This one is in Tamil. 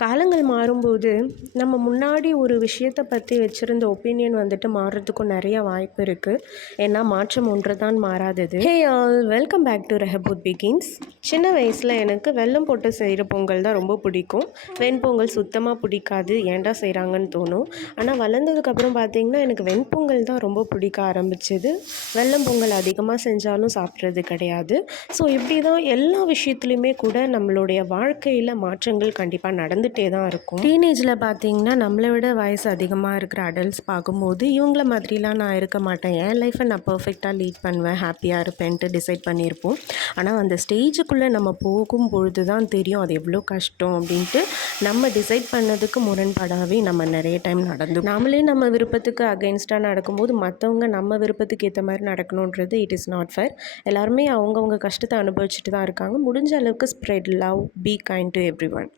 காலங்கள் மாறும்போது நம்ம முன்னாடி ஒரு விஷயத்தை பற்றி வச்சுருந்த ஒப்பீனியன் வந்துட்டு மாறுறதுக்கும் நிறைய வாய்ப்பு இருக்குது. ஏன்னா மாற்றம் ஒன்று தான் மாறாதது. Hey all, welcome back to Rehoboth begins. சின்ன வயசில் எனக்கு வெல்லம் போட்டு செய்கிற பொங்கல் தான் ரொம்ப பிடிக்கும். வெண்பொங்கல் சுத்தமாக பிடிக்காது, ஏன்டா செய்கிறாங்கன்னு தோணும். ஆனால் வளர்ந்ததுக்கப்புறம் பார்த்திங்கன்னா எனக்கு வெண்பொங்கல் தான் ரொம்ப பிடிக்க ஆரம்பிச்சது. வெல்லம் பொங்கல் அதிகமாக செஞ்சாலும் சாப்பிட்றது கிடையாது. ஸோ இப்படி தான் எல்லா விஷயத்துலையுமே கூட நம்மளுடைய வாழ்க்கையில் மாற்றங்கள் கண்டிப்பாக நடந்துகிட்டே தான் இருக்கும். டீனேஜில் பார்த்தீங்கன்னா நம்மளை விட வயசு அதிகமாக இருக்கிற அடல்ட்ஸ் பார்க்கும்போது இவங்கள மாதிரிலாம் நான் இருக்க மாட்டேன், என் லைஃப்பை நான் பர்ஃபெக்டாக லீட் பண்ணுவேன், ஹாப்பியாக இருப்பேன்ட்டு டிசைட் பண்ணியிருப்போம். ஆனால் அந்த ஸ்டேஜுக்குள்ளே நம்ம போகும்பொழுது தான் தெரியும் அது எவ்வளோ கஷ்டம் அப்படின்ட்டு. நம்ம டிசைட் பண்ணதுக்கு முரண்படாகவே நம்ம நிறைய டைம் நாமளே நம்ம விருப்பத்துக்கு அகெயின்ஸ்டாக நடக்கும்போது மற்றவங்க நம்ம விருப்பத்துக்கு ஏற்ற மாதிரி நடக்கணுன்றது இட் இஸ் நாட் ஃபேர். எல்லாருமே அவங்கவுங்க கஷ்டத்தை அனுபவிச்சுட்டு தான் இருக்காங்க. முடிஞ்ச அளவுக்கு spread love, be kind to every one.